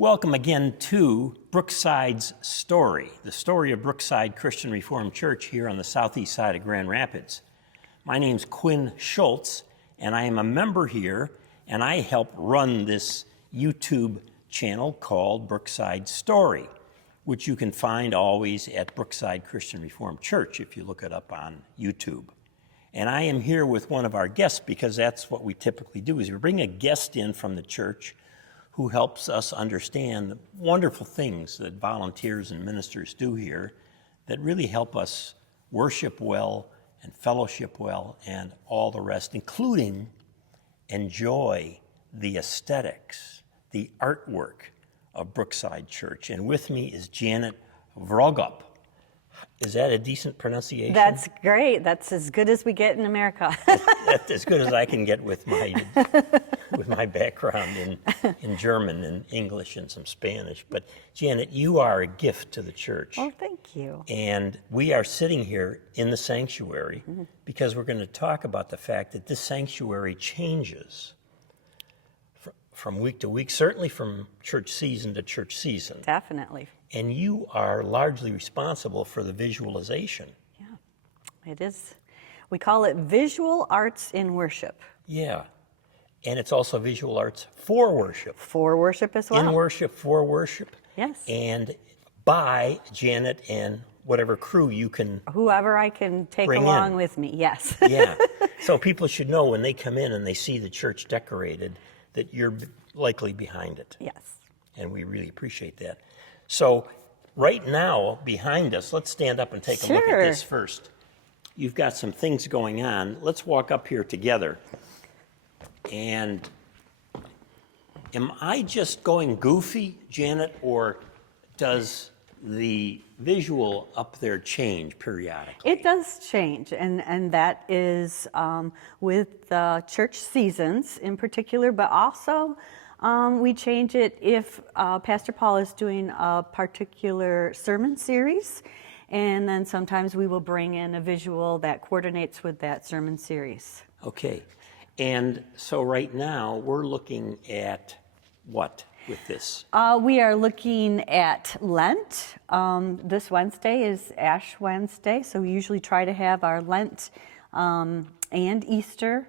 Welcome again to Brookside's story, the story of Brookside Christian Reformed Church here on the southeast side of Grand Rapids. My name's Quinn Schultz, and I am a member here, and I help run this YouTube channel called Brookside Story, which you can find always at Brookside Christian Reformed Church if you look it up on YouTube. And I am here with one of our guests because that's what we typically do, is we bring a guest in from the church who helps us understand the wonderful things that volunteers and ministers do here that really help us worship well and fellowship well and all the rest, including enjoy the aesthetics, the artwork of Brookside Church. And with me is Janet Vroegop. Is that a decent pronunciation? That's great. That's as good as we get in America. That's as good as I can get with my background in German and English and some Spanish. But Janet, you are a gift to the church. Oh, thank you. And we are sitting here in the sanctuary because we're going to talk about the fact that this sanctuary changes from week to week, certainly from church season to church season. Definitely. And you are largely responsible for the visualization. Yeah, it is. We call it visual arts in worship. Yeah. And it's also visual arts for worship. For worship as well. In worship, for worship. Yes. And by Janet and whatever crew you can. Whoever I can take along with me, yes. Yeah. So people should know when they come in and they see the church decorated that you're likely behind it. Yes. And we really appreciate that. So right now, behind us, let's stand up and take a look at this first. You've got some things going on. Let's walk up here together. And am I just going goofy, Janet, or does the visual up there change periodically? It does change, and that is with the church seasons in particular, but also we change it if Pastor Paul is doing a particular sermon series, and then sometimes we will bring in a visual that coordinates with that sermon series. Okay. And so right now we're looking at what with this? We are looking at Lent. This Wednesday is Ash Wednesday, so we usually try to have our Lent and Easter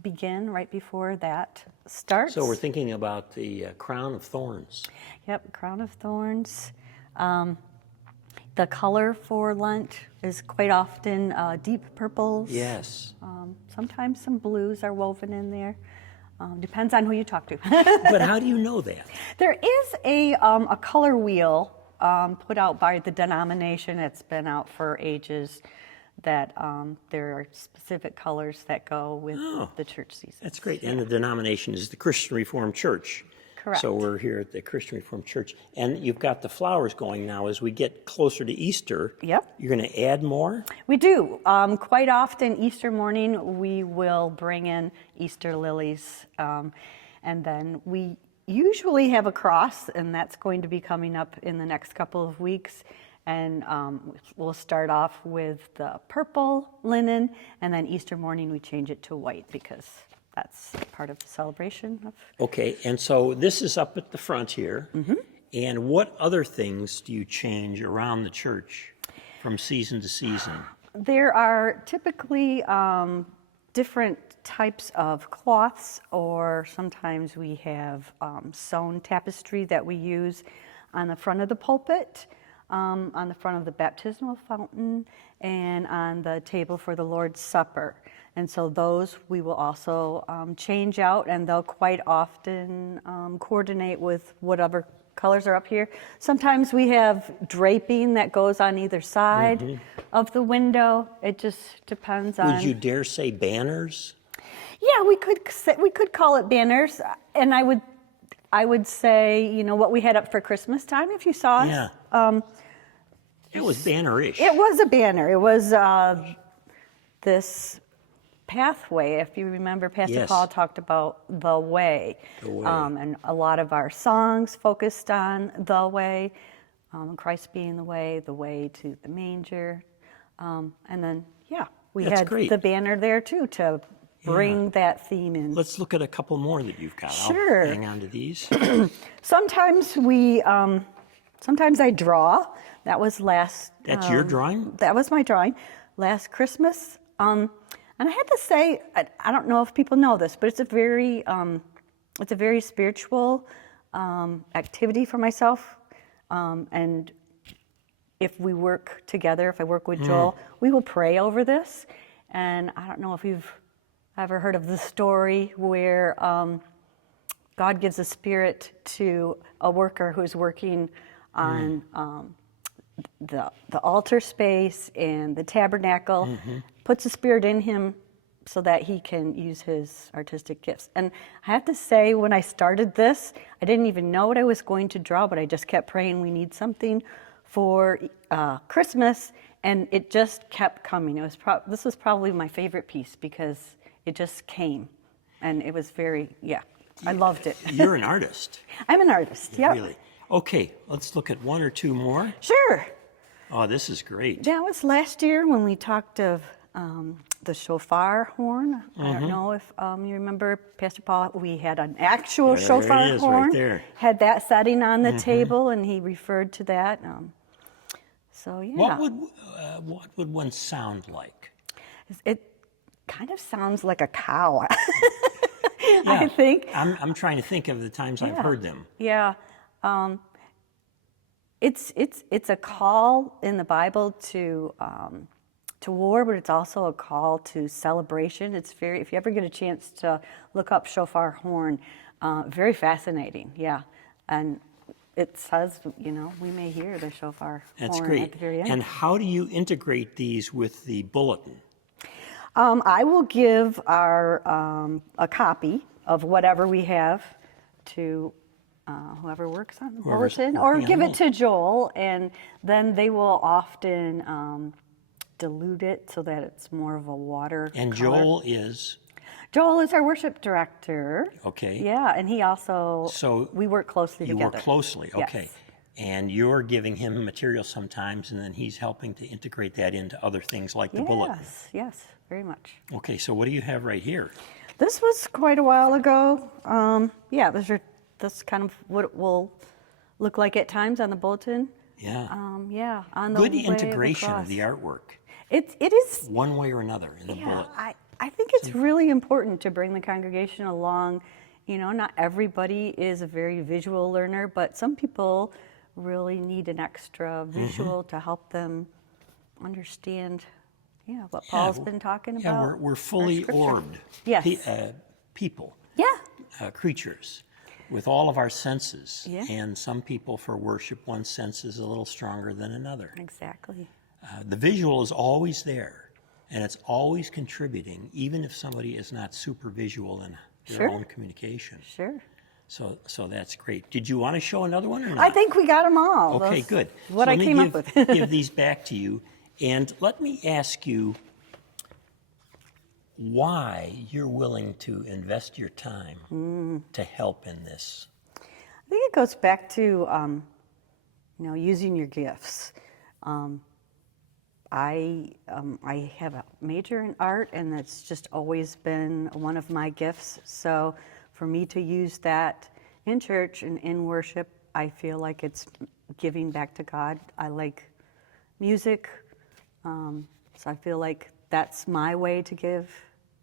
begin right before that starts. So we're thinking about the crown of thorns. Yep, crown of thorns. The color for Lent is quite often deep purples. Yes. Sometimes some blues are woven in there. Depends on who you talk to. But how do you know that? There is a color wheel put out by the denomination. It's been out for ages that there are specific colors that go with the church season. That's great. And the denomination is the Christian Reformed Church. Correct. So we're here at the Christian Reformed Church. And you've got the flowers going now. As we get closer to Easter, Yep. You're going to add more? We do. Quite often, Easter morning, we will bring in Easter lilies. And then we usually have a cross, and that's going to be coming up in the next couple of weeks. And we'll start off with the purple linen, and then Easter morning we change it to white because that's part of the celebration. Okay, and so this is up at the front here. And what other things do you change around the church from season to season? There are typically different types of cloths, or sometimes we have sewn tapestry that we use on the front of the pulpit, on the front of the baptismal fountain, and on the table for the Lord's Supper. And so those we will also change out, and they'll quite often coordinate with whatever colors are up here. Sometimes we have draping that goes on either side of the window. It just depends on. Would you dare say banners? Yeah, we could call it banners, and I would say, you know, what we had up for Christmas time, if you saw us. Yeah. It was banner-ish. It was a banner. It was this pathway. If you remember, Pastor Paul talked about the way. The way. And a lot of our songs focused on the way, Christ being the way to the manger. And then, we That's had great. the banner there too to bring that theme in. Let's look at a couple more that you've got. Sure. I'll hang on to these. Sometimes sometimes I draw. That was last. That's your drawing? That was my drawing last Christmas. And I had to say, I don't know if people know this, but it's a very spiritual activity for myself. And if we work together, if I work with Joel, we will pray over this. And I don't know if you've ever heard of the story where God gives a spirit to a worker who's working on the altar space and the tabernacle, puts a spirit in him so that he can use his artistic gifts. And I have to say, when I started this, I didn't even know what I was going to draw, but I just kept praying, we need something for Christmas, and it just kept coming. It was this was probably my favorite piece because it just came, and it was I loved it. You're an artist. I'm an artist, yeah. Really? Okay, let's look at one or two more. Sure. Oh, this is great. That was last year when we talked of the shofar horn. I don't know if you remember, Pastor Paul, we had an actual shofar it is, horn. right there. Had that setting on the table, and he referred to that. So, yeah. What would one sound like? It kind of sounds like a cow, Yeah, I think. I'm trying to think of the times I've heard them. Yeah. It's a call in the Bible to war, but it's also a call to celebration. It's if you ever get a chance to look up shofar horn, very fascinating. Yeah, and it says, we may hear the shofar That's horn great. at the very end. And how do you integrate these with the bulletin? I will give our a copy of whatever we have to whoever works on the bulletin, or give it to Joel, and then they will often dilute it so that it's more of a water And color. Joel is our worship director. okay. Yeah, and he also, So we work closely You together. work closely, okay. Yes. And you're giving him material sometimes, and then he's helping to integrate that into other things like the bulletin. Yes, very much. Okay, so what do you have right here? This was quite a while ago. That's kind of what it will look like at times on the bulletin. Yeah. On the Good way integration of across. the artwork, It is. one way or another, in the Yeah, bulletin. I think it's really important to bring the congregation along. Not everybody is a very visual learner, but some people really need an extra visual to help them understand, what Paul's been talking about. Yeah, we're fully Scripture. orbed people, creatures, with all of our senses. Yeah. And some people, for worship, one sense is a little stronger than another. Exactly. The visual is always there, and it's always contributing, even if somebody is not super visual in their own communication. Sure. So that's great. Did you want to show another one or not? I think we got them all. Okay, Those- good. What So I let me came up with. give these back to you, and let me ask you why you're willing to invest your time to help in this. I think it goes back to, using your gifts. I have a major in art, and that's just always been one of my gifts. So for me to use that in church and in worship, I feel like it's giving back to God. I like music, so I feel like that's my way to give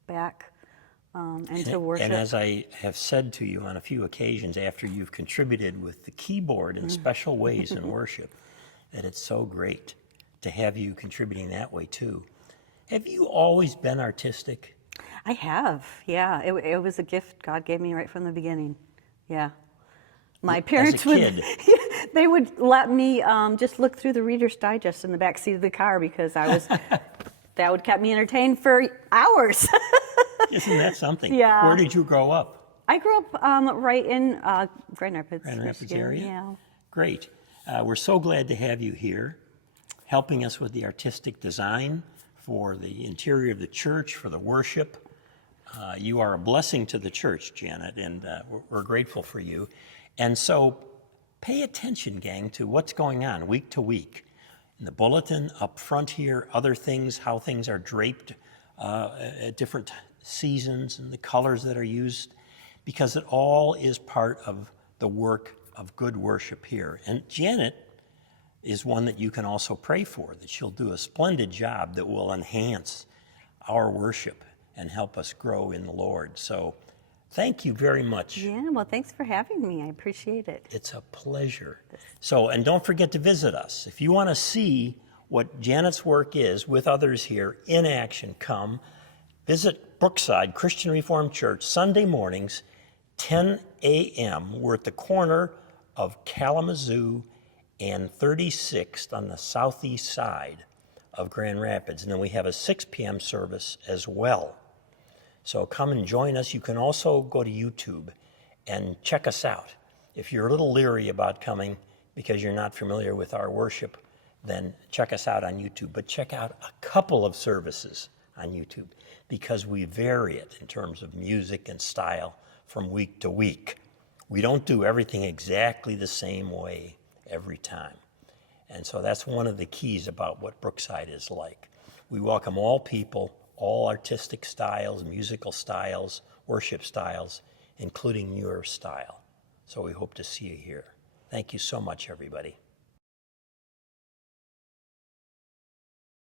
back and to worship. And as I have said to you on a few occasions after you've contributed with the keyboard in special ways in worship, that it's so great to have you contributing that way too. Have you always been artistic? I have, yeah. It was a gift God gave me right from the beginning. Yeah. My parents they would let me just look through the Reader's Digest in the back seat of the car because that would keep me entertained for hours. Isn't that something? Yeah. Where did you grow up? I grew up right in Grand Rapids. Grand Rapids Michigan. area? Yeah. Great. We're so glad to have you here, helping us with the artistic design for the interior of the church, for the worship. You are a blessing to the church, Janet, and we're grateful for you. And so pay attention, gang, to what's going on week to week. In the bulletin up front here, other things, how things are draped at different seasons and the colors that are used, because it all is part of the work of good worship here. And Janet is one that you can also pray for, that she'll do a splendid job that will enhance our worship and help us grow in the Lord. So thank you very much. Yeah, well, thanks for having me. I appreciate it. It's a pleasure. So, and don't forget to visit us. If you want to see what Janet's work is with others here in action, come visit Brookside Christian Reformed Church Sunday mornings, 10 a.m. We're at the corner of Kalamazoo and 36th on the southeast side of Grand Rapids. And then we have a 6 p.m. service as well. So come and join us. You can also go to YouTube and check us out. If you're a little leery about coming because you're not familiar with our worship, then check us out on YouTube. But check out a couple of services on YouTube, because we vary it in terms of music and style from week to week. We don't do everything exactly the same way every time. And so that's one of the keys about what Brookside is like. We welcome all people, all artistic styles, musical styles, worship styles, including your style. So we hope to see you here. Thank you so much, everybody.